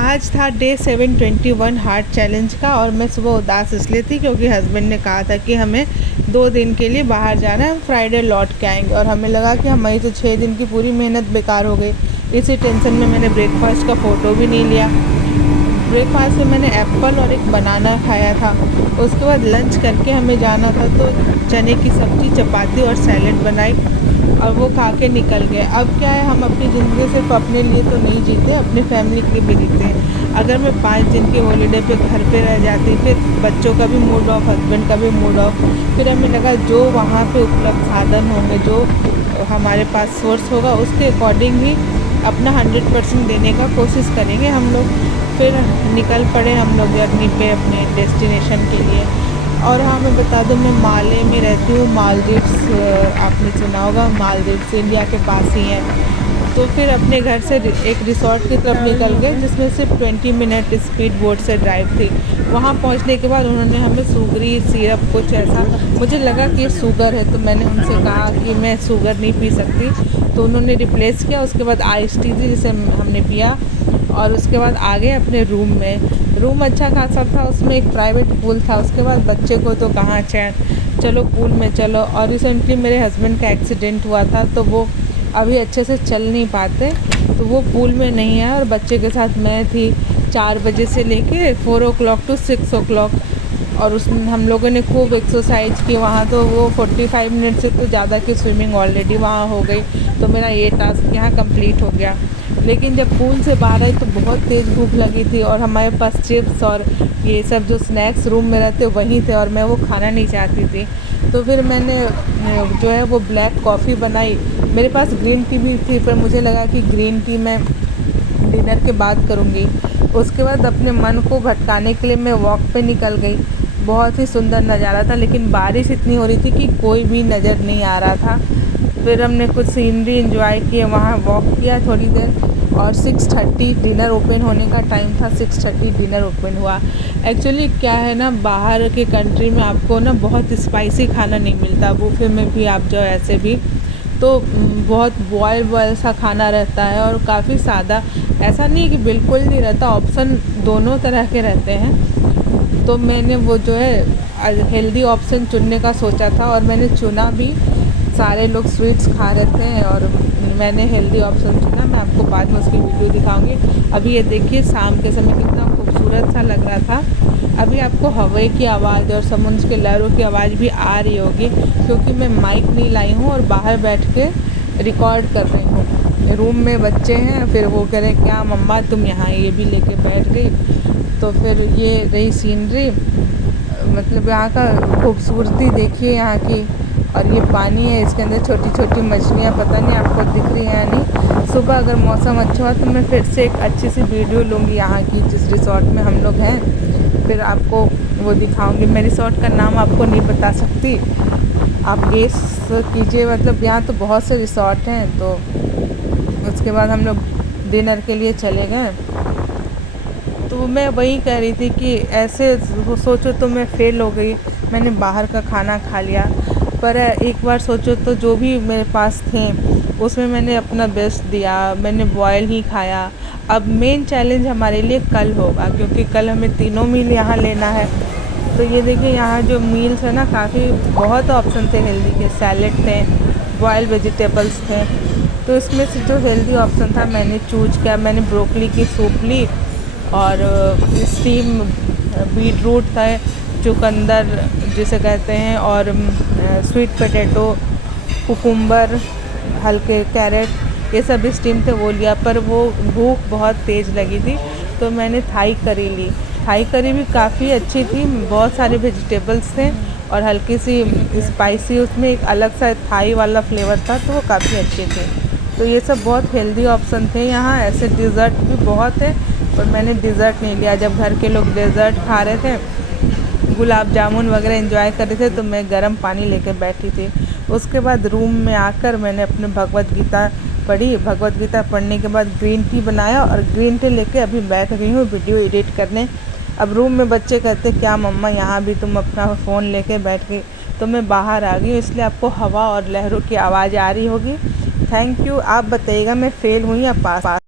आज था day 721 heart challenge का और मैं सुबह उदास इसलिए थी क्योंकि हस्बैंड ने कहा था कि हमें 2 दिन के लिए बाहर जाना है, हम फ्राइडे लौट के आएंगे। और हमें लगा कि हमारी तो 6 दिन की पूरी मेहनत बेकार हो गई। इसी टेंशन में मैंने ब्रेकफास्ट का फ़ोटो भी नहीं लिया। ब्रेकफास्ट में मैंने एप्पल और एक बनाना खाया था। उसके बाद लंच करके हमें जाना था तो चने की सब्ज़ी, चपाती और सैलेड बनाई और वो खा के निकल गए। अब क्या है, हम अपनी ज़िंदगी सिर्फ अपने लिए तो नहीं जीते, अपनी फैमिली के लिए भी जीते हैं। अगर मैं 5 दिन के हॉलीडे पे घर पे रह जाती, फिर बच्चों का भी मूड ऑफ, हस्बैंड का भी मूड ऑफ, फिर हमें लगा जो वहाँ पे उपलब्ध साधन होंगे, जो हमारे पास सोर्स होगा, उसके अकॉर्डिंग ही अपना 100% देने का कोशिश करेंगे हम लोग। फिर निकल पड़े हम लोग जर्नी पे अपने डेस्टिनेशन के लिए। और हाँ, मैं बता दूँ, मैं माले में रहती हूँ। मालदीव्स आपने सुना होगा, मालदीव्स इंडिया के पास ही है। तो फिर अपने घर से एक रिसोर्ट की तरफ निकल गए जिसमें सिर्फ 20 मिनट स्पीड बोट से ड्राइव थी। वहाँ पहुँचने के बाद उन्होंने हमें सुगरी सिरप कुछ ऐसा, मुझे लगा कि शुगर है तो मैंने उनसे कहा कि मैं शुगर नहीं पी सकती, तो उन्होंने रिप्लेस किया। उसके बाद आइस टी थी जिसे हमने पिया और उसके बाद आ गए अपने रूम में। रूम अच्छा खासा था, उसमें एक प्राइवेट पूल था। उसके बाद बच्चे को तो कहाँ चैन, चलो पूल में चलो। और रिसेंटली मेरे हस्बैंड का एक्सीडेंट हुआ था तो वो अभी अच्छे से चल नहीं पाते, तो वो पूल में नहीं आया और बच्चे के साथ मैं थी 4 बजे से लेके 4 o'clock to 6 o'clock। और उसमें हम लोगों ने खूब एक्सरसाइज की वहाँ। तो वो 45 मिनट से तो ज़्यादा की स्विमिंग ऑलरेडी वहाँ हो गई, तो मेरा ये टास्क यहाँ कंप्लीट हो गया। लेकिन जब पूल से बाहर आई तो बहुत तेज़ भूख लगी थी और हमारे पास चिप्स और ये सब जो स्नैक्स रूम में रहते वहीं थे और मैं वो खाना नहीं चाहती थी। तो फिर मैंने जो है वो ब्लैक कॉफ़ी बनाई। मेरे पास ग्रीन टी भी थी पर मुझे लगा कि ग्रीन टी मैं डिनर के बाद करूँगी। उसके बाद अपने मन को भटकाने के लिए मैं वॉक पे निकल गई। बहुत ही सुंदर नज़ारा था, लेकिन बारिश इतनी हो रही थी कि कोई भी नज़र नहीं आ रहा था। फिर हमने कुछ सीनरी एंजॉय किए, वहाँ वॉक किया थोड़ी देर और 6:30 डिनर ओपन होने का टाइम था। 6:30 डिनर ओपन हुआ। एक्चुअली क्या है ना, बाहर के कंट्री में आपको ना बहुत स्पाइसी खाना नहीं मिलता। बुफे में भी आप जाओ ऐसे भी तो बहुत बॉयल सा खाना रहता है और काफ़ी सादा। ऐसा नहीं कि बिल्कुल नहीं रहता, ऑप्शन दोनों तरह के रहते हैं। तो मैंने वो जो है हेल्दी ऑप्शन चुनने का सोचा था और मैंने चुना भी। सारे लोग स्वीट्स खा रहे थे और मैंने हेल्दी ऑप्शन चुना। मैं आपको बाद में उसकी वीडियो दिखाऊंगी। अभी ये देखिए शाम के समय कितना खूबसूरत सा लग रहा था। अभी आपको हवा की आवाज़ और समुद्र के लहरों की आवाज़ भी आ रही होगी क्योंकि मैं माइक नहीं लाई हूँ और बाहर बैठ के रिकॉर्ड कर रही हूँ। रूम में बच्चे हैं, फिर वो कह रहे क्या मम्मा तुम यहाँ, ये भी लेके बैठ गई। तो फिर ये रही सीनरी, मतलब यहाँ का खूबसूरती देखिए यहाँ की। और ये पानी है, इसके अंदर छोटी छोटी मछलियाँ, पता नहीं आपको दिख रही हैं या नहीं। सुबह अगर मौसम अच्छा हुआ तो मैं फिर से एक अच्छी सी वीडियो लूँगी यहाँ की, जिस रिसोर्ट में हम लोग हैं, फिर आपको वो दिखाऊंगी। मैं रिसोर्ट का नाम आपको नहीं बता सकती, आप गेस कीजिए। मतलब यहाँ तो बहुत से रिसोर्ट हैं। तो उसके बाद हम लोग डिनर के लिए चले गए। तो मैं वही कह रही थी कि ऐसे सोचो तो मैं फ़ेल हो गई। मैंने बाहर का खाना खा लिया, पर एक बार सोचो तो जो भी मेरे पास थे उसमें मैंने अपना बेस्ट दिया, मैंने बॉयल ही खाया। अब मेन चैलेंज हमारे लिए कल होगा क्योंकि कल हमें तीनों मील यहाँ लेना है। तो ये देखिए यहाँ जो मील्स है ना, काफ़ी बहुत ऑप्शन थे हेल्दी के। सैलेड थे, बॉयल वेजिटेबल्स थे, तो इसमें से जो हेल्दी ऑप्शन था मैंने चूज किया। मैंने ब्रोकली की सूप ली और स्टीम बीट रूट था, चुकंदर जिसे कहते हैं, और स्वीट पोटैटो, कुकुम्बर, हल्के कैरेट, ये सब स्टीम थे, वो लिया। पर वो भूख बहुत तेज़ लगी थी तो मैंने थाई करी ली। थाई करी भी काफ़ी अच्छी थी, बहुत सारे वेजिटेबल्स थे और हल्की सी स्पाइसी, उसमें एक अलग सा थाई वाला फ्लेवर था, तो वो काफ़ी अच्छे थे। तो ये सब बहुत हेल्दी ऑप्शन थे यहाँ। ऐसे डिज़र्ट भी बहुत है पर मैंने डिज़र्ट नहीं लिया। जब घर के लोग डेज़र्ट खा रहे थे, गुलाब जामुन वगैरह एंजॉय कर रहे थे, तो मैं गर्म पानी लेकर बैठी थी। उसके बाद रूम में आकर मैंने अपने भगवत गीता पढ़ी। भगवत गीता पढ़ने के बाद ग्रीन टी बनाया और ग्रीन टी लेके अभी बैठ गई हूँ वीडियो एडिट करने। अब रूम में बच्चे कहते क्या मम्मा यहाँ भी तुम अपना फ़ोन लेके बैठ गई, तो मैं बाहर आ गई हूँ, इसलिए आपको हवा और लहरों की आवाज़ आ रही होगी। Thank you. आप बताइएगा मैं फ़ेल हुई या पास।